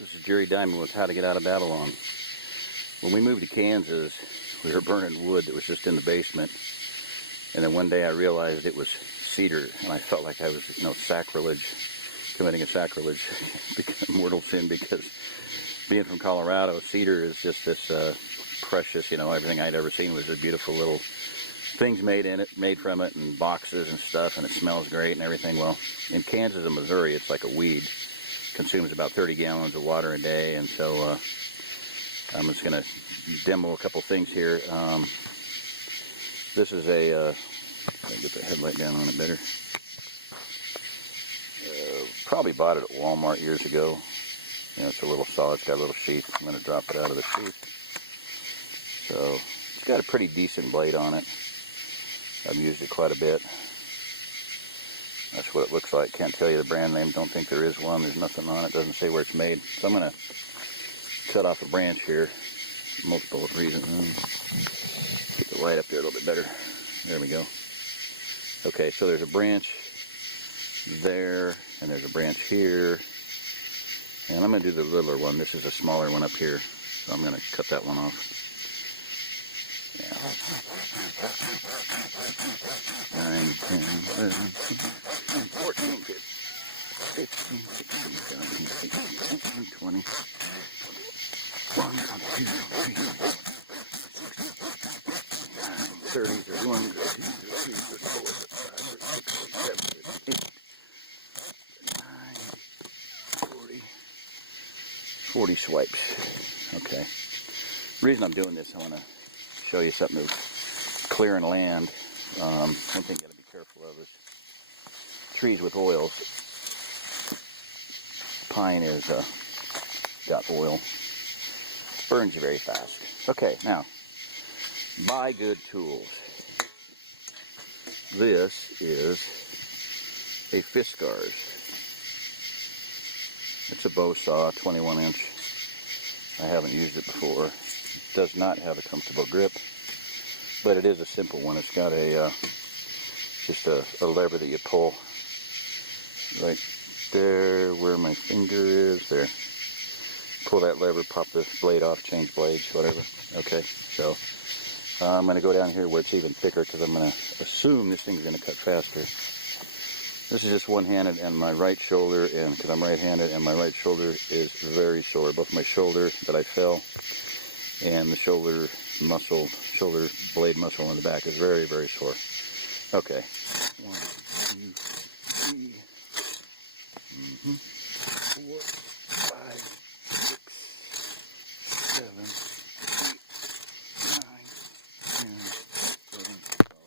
This is Jerry Diamond with How to Get Out of Babylon. When we moved to Kansas, we were burning wood that was just in the basement. And then one day I realized it was cedar, and I felt like I was, committing a sacrilege, mortal sin, because being from Colorado, cedar is just this precious, everything I'd ever seen was just beautiful little things made from it, and boxes and stuff, and it smells great and everything. Well, in Kansas and Missouri, it's like a weed. Consumes about 30 gallons of water a day, and so I'm just going to demo a couple things here. This is a, get the headlight down on it better. Probably bought it at Walmart years ago. It's a little saw, it's got a little sheath. I'm going to drop it out of the sheath. So it's got a pretty decent blade on it. I've used it quite a bit. That's what it looks like. Can't tell you the brand name. Don't think there is one. There's nothing on it. Doesn't say where it's made. So I'm going to cut off a branch here. Multiple reasons. Get the light up there a little bit better. There we go. Okay, so there's a branch there, and there's a branch here. And I'm going to do the littler one. This is a smaller one up here. So I'm going to cut that one off. 9, 10, 11, 14, 15, 16, 17, 18, 20, 21, 22, 23, 30, 31, 32, 33, 34, 35, 36, 37, 40 swipes. Okay. The reason I'm doing this, I want to show you something of clearing land. One thing you got to be careful of is trees with oils. Pine is got oil. Burns you very fast. Okay, now, buy good tools. This is a Fiskars. It's a bow saw, 21 inch. I haven't used it before. It does not have a comfortable grip, but it is a simple one. It's got a just a lever that you pull right there where my finger is. There. Pull that lever, pop the blade off, change blades, whatever. Okay, so I'm going to go down here where it's even thicker, because I'm going to assume this thing's going to cut faster. This is just one-handed, and my right shoulder, and because I'm right-handed, and my right shoulder is very sore. Both my shoulder that I fell and the shoulder blade muscle in the back is very, very sore. Okay. 1, 2, 3, 4, 5, 6, 7, 8, 9, 10, 11, 12,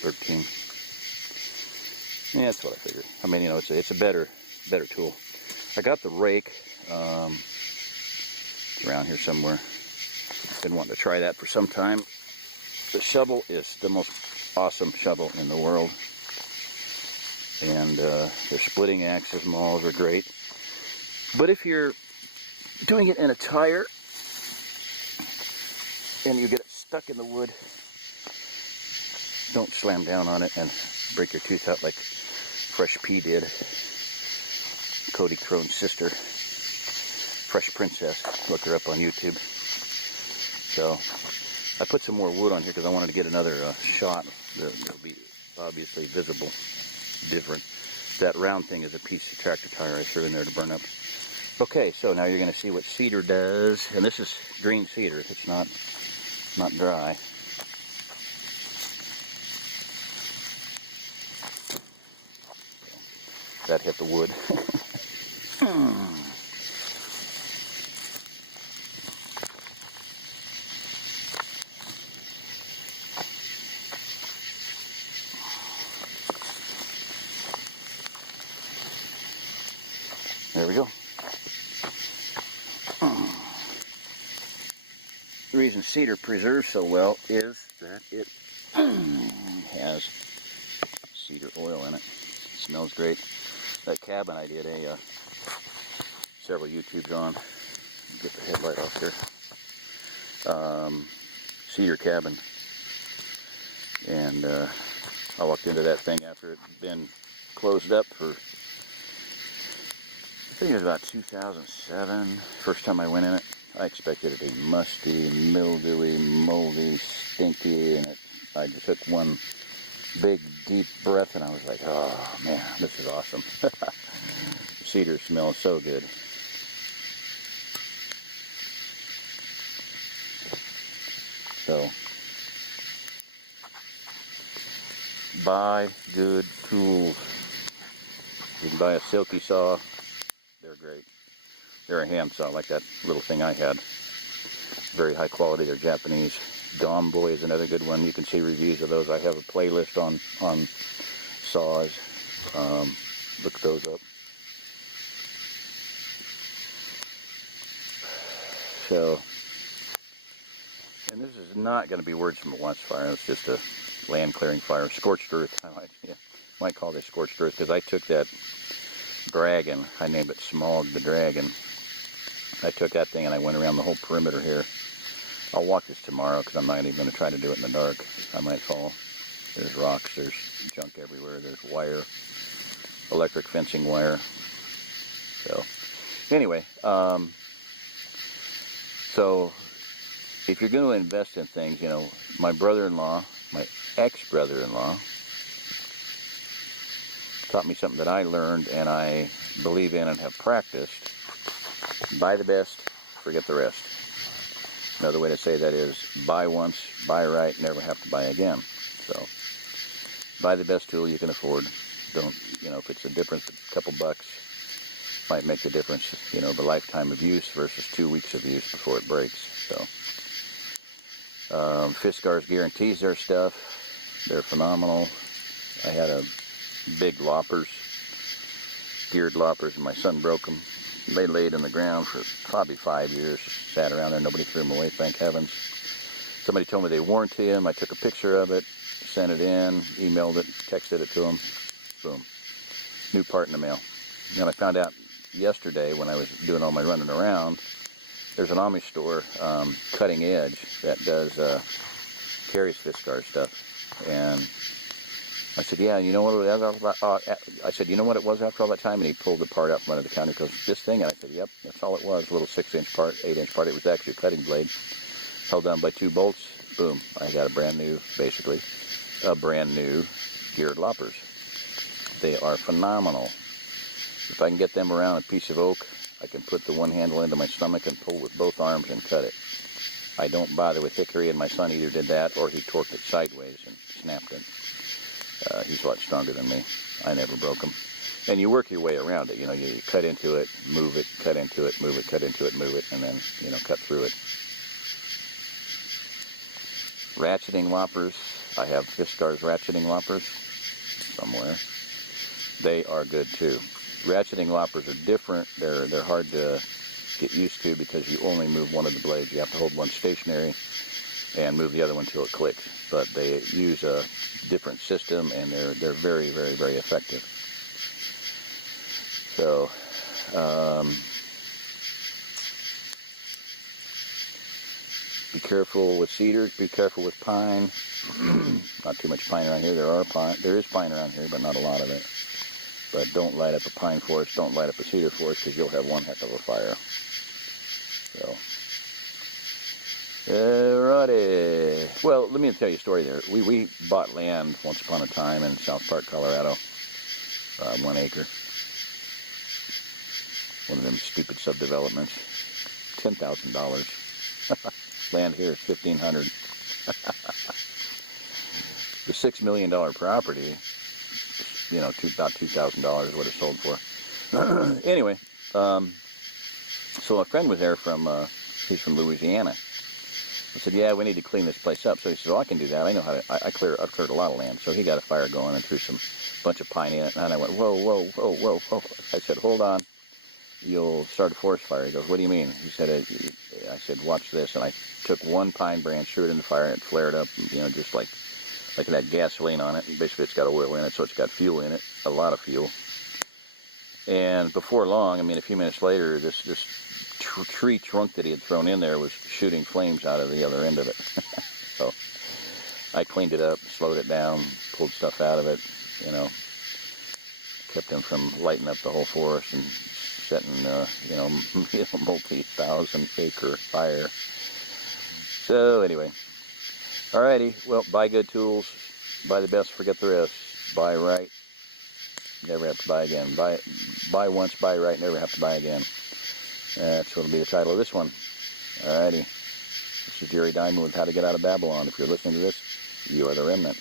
13. Yeah, that's what I figured. I mean, it's a better tool. I got the rake. Around here somewhere. Been wanting to try that for some time. The shovel is the most awesome shovel in the world, and their splitting axis mauls are great. But if you're doing it in a tire and you get it stuck in the wood, don't slam down on it and break your tooth out like Fresh P did. Cody Crone's sister. Fresh Princess. Look her up on YouTube. So I put some more wood on here because I wanted to get another shot that'll be obviously visible, different. That round thing is a piece of tractor tire I threw in there to burn up. Okay, so now you're going to see what cedar does, and this is green cedar. It's not dry. That hit the wood. There we go. The reason cedar preserves so well is that it has cedar oil in it. It smells great. That cabin I did several YouTubes on. Get the headlight off here. Cedar cabin. And I walked into that thing after it had been closed up for think it was about 2007, first time I went in it. I expected it to be musty, mildewy, moldy, stinky, and I just took one big, deep breath, and I was like, oh, man, this is awesome. Cedar smells so good. So, buy good tools. You can buy a silky saw. They're great. They're a hand saw, like that little thing I had. Very high quality. They're Japanese. Domboy is another good one. You can see reviews of those. I have a playlist on saws. Look those up. So, and this is not going to be words from a once fire. It's just a land clearing fire. Scorched earth. I might call this scorched earth, because I took that dragon. I named it Smog the Dragon. I took that thing and I went around the whole perimeter here. I'll walk this tomorrow, because I'm not even going to try to do it in the dark. I might fall. There's rocks, there's junk everywhere, there's wire, electric fencing wire. So, anyway, so if you're going to invest in things, you know, my brother-in-law, my ex-brother-in-law, taught me something that I learned and I believe in and have practiced. Buy the best, forget the rest. Another way to say that is buy once, buy right, never have to buy again. So buy the best tool you can afford. Don't, you know, if it's a difference, a couple bucks might make the difference, you know, the lifetime of use versus 2 weeks of use before it breaks. So Fiskars guarantees their stuff. They're phenomenal. I had a big loppers, geared loppers, and my son broke them. They laid in the ground for probably 5 years, sat around there, nobody threw them away, thank heavens. Somebody told me they warranty them. I took a picture of it, sent it in, emailed it, texted it to them. Boom. New part in the mail. And I found out yesterday when I was doing all my running around, there's an Amish store, Cutting Edge, that does carries Fiskars stuff. And I said, yeah, you know what it was? I said, you know what it was after all that time? And he pulled the part out from under the counter. He goes, this thing? And I said, yep, that's all it was. A little 6-inch part, 8-inch part. It was actually a cutting blade held down by 2 bolts. Boom. I got a brand new, basically, a brand new geared loppers. They are phenomenal. If I can get them around a piece of oak, I can put the one handle into my stomach and pull with both arms and cut it. I don't bother with hickory, and my son either did that or he torqued it sideways and snapped it. He's a lot stronger than me. I never broke them. And you work your way around it. You know, you cut into it, move it, cut into it, move it, cut into it, move it, and then, you know, cut through it. Ratcheting loppers. I have Fiskars ratcheting loppers somewhere. They are good too. Ratcheting loppers are different. They're hard to get used to because you only move one of the blades. You have to hold one stationary and move the other one till it clicks. But they use a different system, and they're very, very, very effective. So, be careful with cedar. Be careful with pine. Not too much pine around here. There is pine around here, but not a lot of it. But don't light up a pine forest. Don't light up a cedar forest, because you'll have one heck of a fire. So. Alrighty. Well, let me tell you a story there. We bought land once upon a time in South Park, Colorado. 1 acre. One of them stupid subdevelopments. $10,000. Land here is $1,500. The $6 million property, you know, about $2,000 would have sold for. Anyway, so a friend was there he's from Louisiana. I said, yeah, we need to clean this place up. So he said, oh, I can do that. I know how to, I've cleared a lot of land. So he got a fire going and threw some bunch of pine in it. And I went, whoa, whoa, whoa, whoa, whoa. I said, hold on. You'll start a forest fire. He goes, what do you mean? He said, I said, watch this. And I took one pine branch, threw it in the fire, and it flared up, you know, just like it had gasoline on it. And basically, it's got oil in it, so it's got fuel in it, a lot of fuel. And before long, I mean, a few minutes later, this tree trunk that he had thrown in there was shooting flames out of the other end of it. So I cleaned it up, slowed it down, pulled stuff out of it, you know, kept him from lighting up the whole forest and setting, multi-thousand acre fire. So anyway, alrighty, well, buy good tools, buy the best, forget the rest, buy right, never have to buy again, buy once, buy right, never have to buy again. That's what will be the title of this one. Alrighty, this is Jerry Diamond with How to Get Out of Babylon. If you're listening to this, you are the remnant.